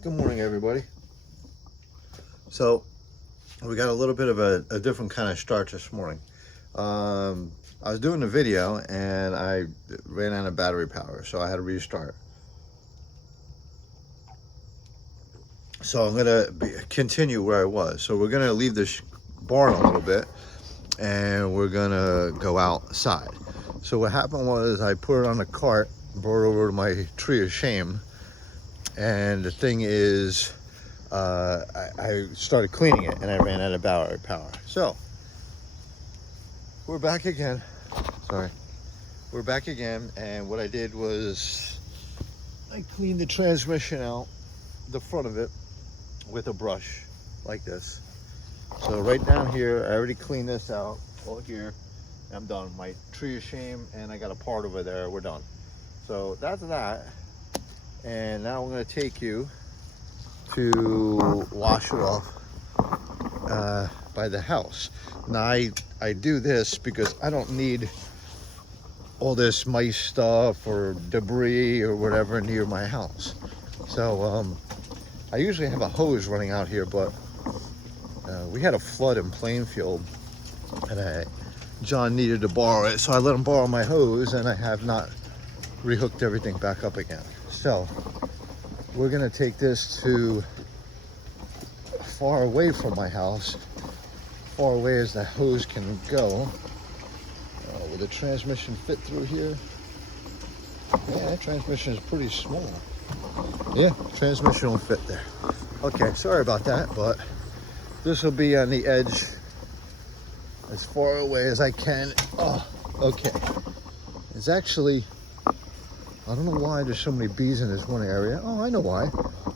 Good morning, everybody. So we got a little bit of a different kind of start this morning. I was doing the video and I ran out of battery power, so I had to restart. So I'm gonna continue where I was. So we're gonna leave this barn a little bit and we're gonna go outside. So what happened was I put it on a cart, brought it over to my tree of shame, and the thing is, I started cleaning it and I ran out of battery power. So we're back again. Sorry. We're back again, and what I did was I cleaned the transmission out, the front of it, with a brush like this. So right down here, I already cleaned this out. All here, I'm done. My tree of shame, and I got a part over there. We're done. So that's that. And now I'm going to take you to wash it off by the house. Now I do this because I don't need all this mice stuff or debris or whatever near my house. So I usually have a hose running out here, but we had a flood in Plainfield and John needed to borrow it, so I let him borrow my hose, and I have not rehooked everything back up again. So we're gonna take this to far away from my house, far away as the hose can go. Will the transmission fit through here? Yeah, that transmission is pretty small. Yeah, transmission will fit there. Okay, sorry about that, but this will be on the edge as far away as I can. Oh, okay. It's actually, I don't know why there's so many bees in this one area. Oh, I know why.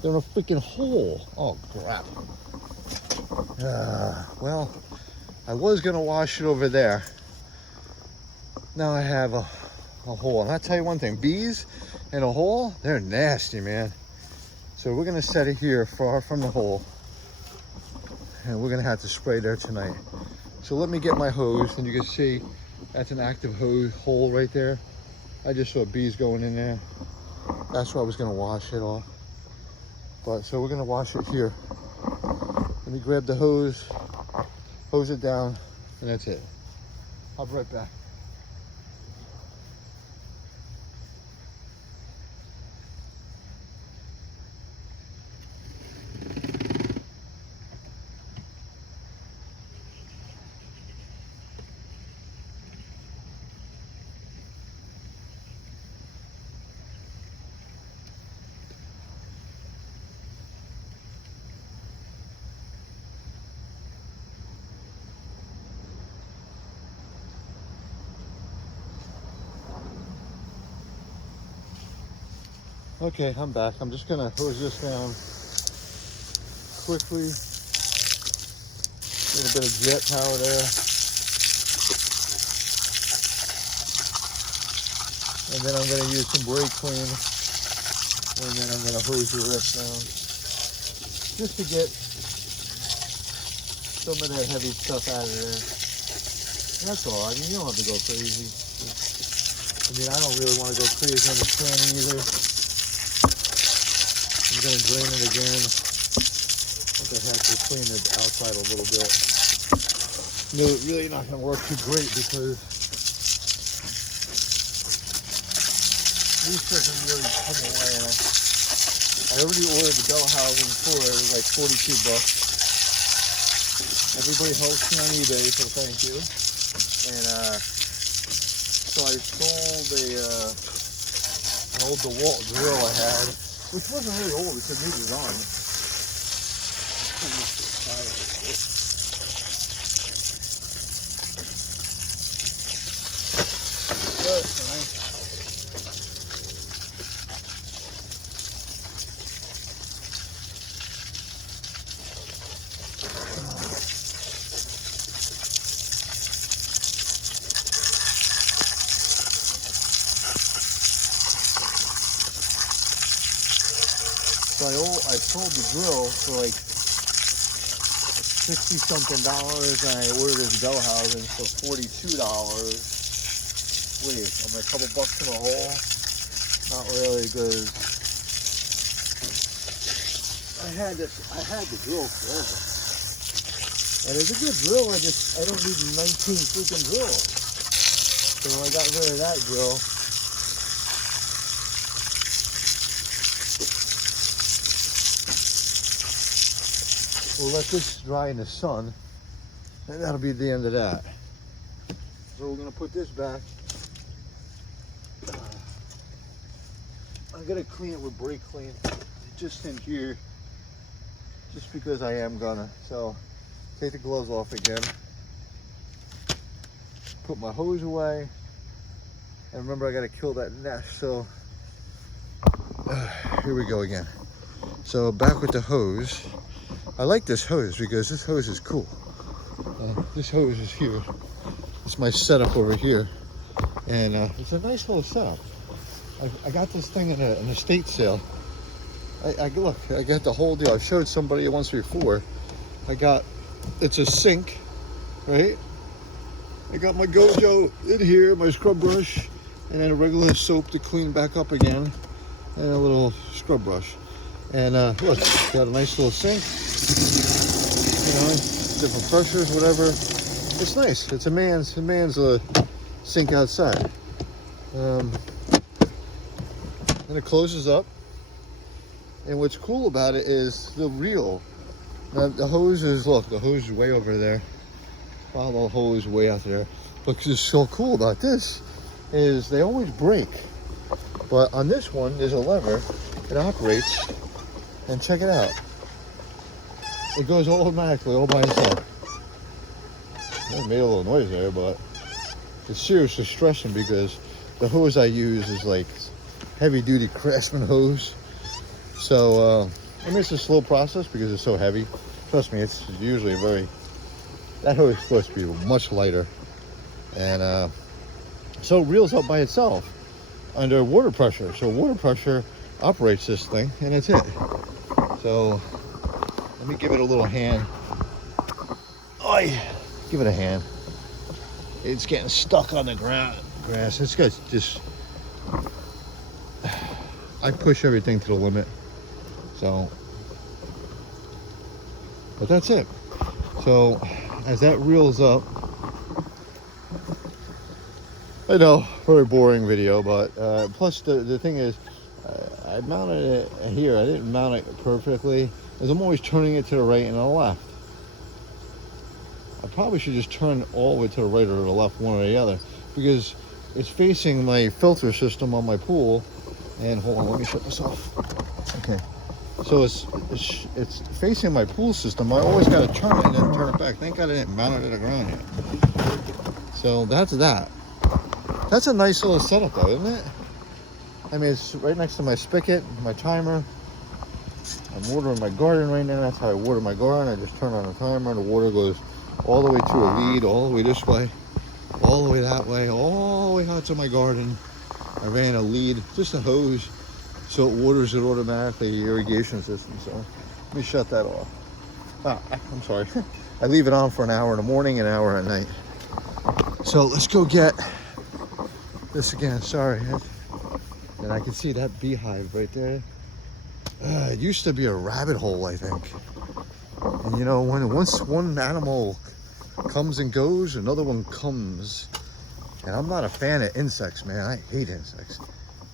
They're in a freaking hole. Oh, crap. Well, I was gonna wash it over there. Now I have a hole. And I'll tell you one thing, bees in a hole, they're nasty, man. So we're gonna set it here far from the hole, and we're gonna have to spray there tonight. So let me get my hose, and you can see that's an active hole right there. I just saw bees going in there. That's where I was gonna wash it off. But so we're gonna wash it here. Let me grab the hose it down, and that's it. I'll be right back. Okay, I'm back. I'm just gonna hose this down quickly. A little bit of jet power there. And then I'm gonna use some brake clean. And then I'm gonna hose the rest down. Just to get some of that heavy stuff out of there. That's all. I mean, you don't have to go crazy. I mean, I don't really want to go crazy on the planning either. I'm going to drain it again. What the heck, we'll clean it outside a little bit. No, really not going to work too great because these doesn't really come away. I already ordered the bell housing for it. It was like 42 bucks. Everybody helps me on eBay, so thank you. And so I sold an old DeWalt drill I had, which wasn't really old, it's a new design. So I sold the drill for like $60 something, and I ordered this bell housing for $42. Wait, I'm a couple bucks in a hole. Not really, because had the drill forever. And it's a good drill, I don't need 19 freaking drills. So I got rid of that drill. We'll let this dry in the sun, and that'll be the end of that. So we're gonna put this back. I'm gonna clean it with brake clean, just in here, just because I am gonna. So take the gloves off again. Put my hose away, and remember I gotta kill that nest. So here we go again. So back with the hose. I like this hose because this hose is cool. This hose is here. It's my setup over here, and it's a nice little setup. I got this thing in an estate sale. Look, I got the whole deal. I've showed somebody once before. It's a sink, right? I got my Gojo in here, my scrub brush, and then a regular soap to clean back up again, and a little scrub brush. And look, got a nice little sink, you know, different pressures, whatever. It's nice. It's a man's sink outside. And it closes up. And what's cool about it is the reel. Now the hose is, look, the hose is way over there. Follow the hose way out there. But what's so cool about this is they always break. But on this one, there's a lever. It operates. And check it out. It goes automatically, all by itself. It made a little noise there, but it's seriously stressing because the hose I use is like heavy duty Craftsman hose. So, I mean, it's a slow process because it's so heavy. Trust me, it's usually that hose is supposed to be much lighter. And so it reels up by itself under water pressure. So water pressure operates this thing, and that's it. So let me give it a little hand. Oi, give it a hand. It's getting stuck on the grass. It's got just, I push everything to the limit. So, but that's it. So as that reels up, I know, very boring video, but plus the thing is, I mounted it here. I didn't mount it perfectly, as I'm always turning it to the right and the left. I probably should just turn all the way to the right or the left, one or the other, because it's facing my filter system on my pool. And hold on, let me shut this off. Okay. So it's facing my pool system. I always got to turn it and then turn it back. Thank God I didn't mount it to the ground yet. So that's that. That's a nice little setup though, isn't it? I mean, it's right next to my spigot, my timer. I'm watering my garden right now. That's how I water my garden. I just turn on the timer. The water goes all the way to a lead, all the way this way, all the way that way, all the way out to my garden. I ran a lead, just a hose, so it waters it automatically, the irrigation system. So let me shut that off. I'm sorry. I leave it on for an hour in the morning, an hour at night. So let's go get this again. Sorry. And I can see that beehive right there. It used to be a rabbit hole, I think. And you know, once one animal comes and goes, another one comes. And I'm not a fan of insects, man. I hate insects.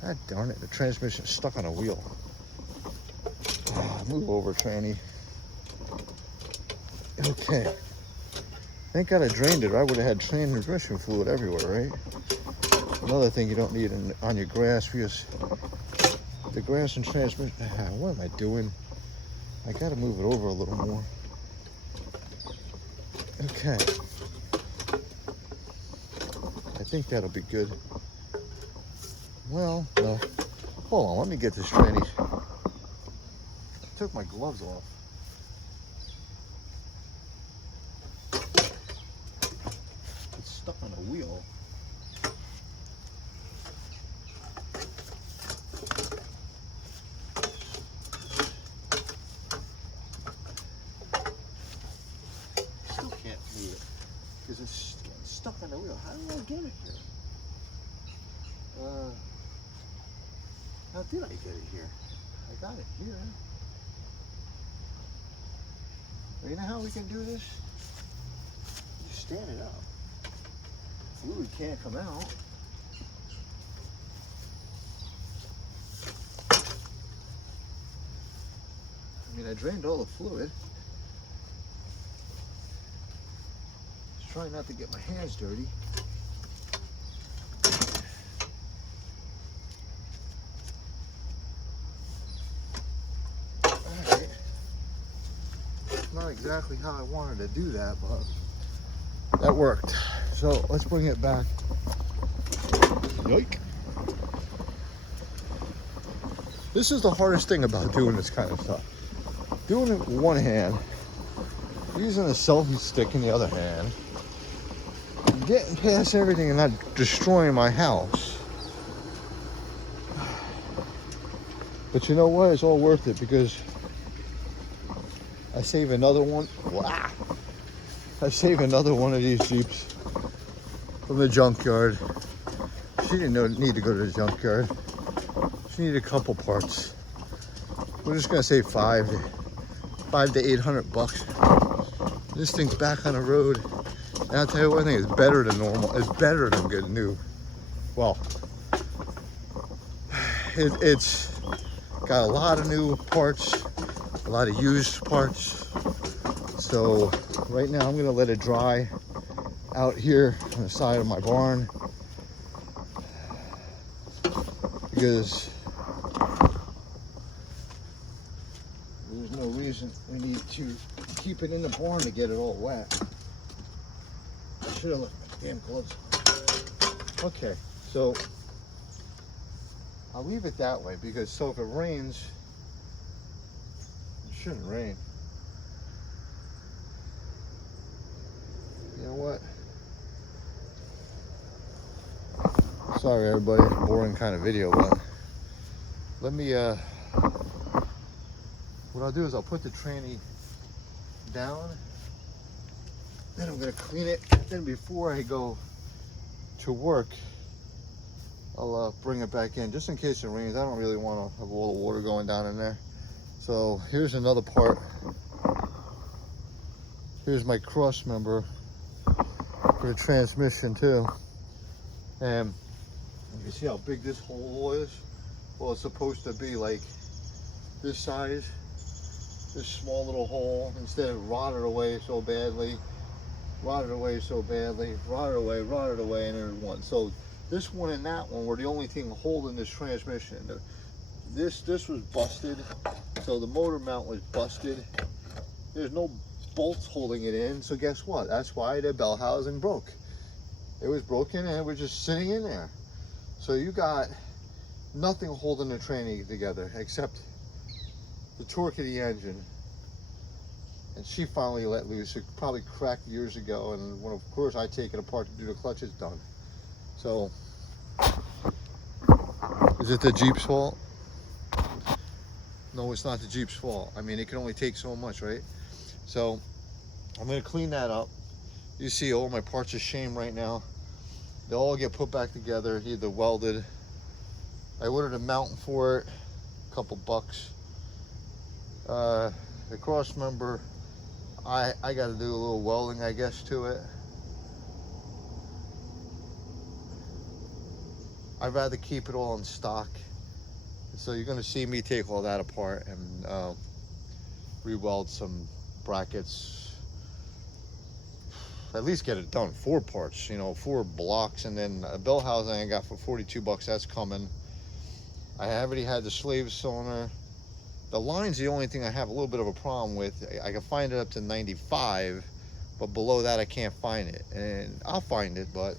God darn it, the transmission's stuck on a wheel. Move over, tranny. Okay. Thank God I drained it. I would have had transmission fluid everywhere, right? Another thing you don't need on your grass, because the grass and transmission. What am I doing? I gotta move it over a little more. Okay. I think that'll be good. Well, no. Hold on, let me get this tranny. I took my gloves off. It's stuck on a wheel. Still can't move it because it's stuck on the wheel. How did I get it here? How did I get it here? I got it here. You know how we can do this? You stand it up. Fluid can't come out. I mean, I drained all the fluid. Just trying not to get my hands dirty. Alright. Not exactly how I wanted to do that, but that worked. So let's bring it back. Yoink. This is the hardest thing about doing this kind of stuff. Doing it with one hand, using a selfie stick in the other hand, getting past everything and not destroying my house. But you know what? It's all worth it because I save another one. Wow. I save another one of these Jeeps from the junkyard. She didn't need to go to the junkyard. She needed a couple parts. We're just gonna say $500 to $800. This thing's back on the road. And I'll tell you one thing, it's better than normal. It's better than good new. Well, it's got a lot of new parts, a lot of used parts. So right now I'm gonna let it dry out here on the side of my barn because there's no reason we need to keep it in the barn to get it all wet. I should have left my damn gloves on. Okay, so I'll leave it that way because so if it rains, it shouldn't rain. You know what? Sorry everybody, boring kind of video, but let me, what I'll do is I'll put the tranny down, then I'm gonna clean it, then before I go to work, I'll bring it back in, just in case it rains. I don't really want to have all the water going down in there. So here's another part. Here's my cross member for the transmission too. And you can see how big this hole is. Well, it's supposed to be like this size, this small little hole, instead of rotted away so badly, rotted away, and there's one. So this one and that one were the only thing holding this transmission. This was busted, so the motor mount was busted. There's no bolts holding it in, so guess what? That's why the bell housing broke. It was broken and it was just sitting in there. So you got nothing holding the tranny together except the torque of the engine. And she finally let loose. It probably cracked years ago, and when of course I take it apart to do the clutch, it's done. So is it the Jeep's fault? No, it's not the Jeep's fault. I mean, it can only take so much, right? So I'm gonna clean that up. You see all my parts of shame right now. They'll all get put back together, either welded. I ordered a mount for it, a couple bucks. The cross member, I got to do a little welding, I guess, to it. I'd rather keep it all in stock. So you're going to see me take all that apart and re-weld some brackets. At least get it done. 4 parts, you know, 4 blocks, and then a bell housing I got for 42 bucks. That's coming. I already had the slave cylinder. The line's the only thing I have a little bit of a problem with. I can find it up to 95, but below that I can't find it, and I'll find it. But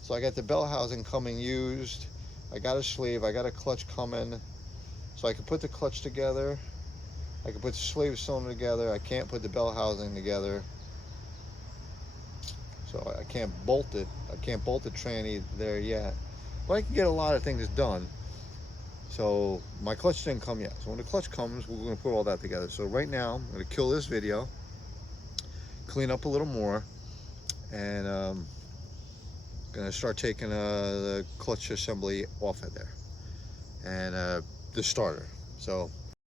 so I got the bell housing coming used. I got a sleeve. I got a clutch coming, so I can put the clutch together. I can put the slave cylinder together. I can't put the bell housing together. So I can't bolt it. I can't bolt the tranny there yet. But I can get a lot of things done. So my clutch didn't come yet. So when the clutch comes, we're going to put all that together. So right now, I'm going to kill this video, clean up a little more, and going to start taking the clutch assembly off of there and the starter. So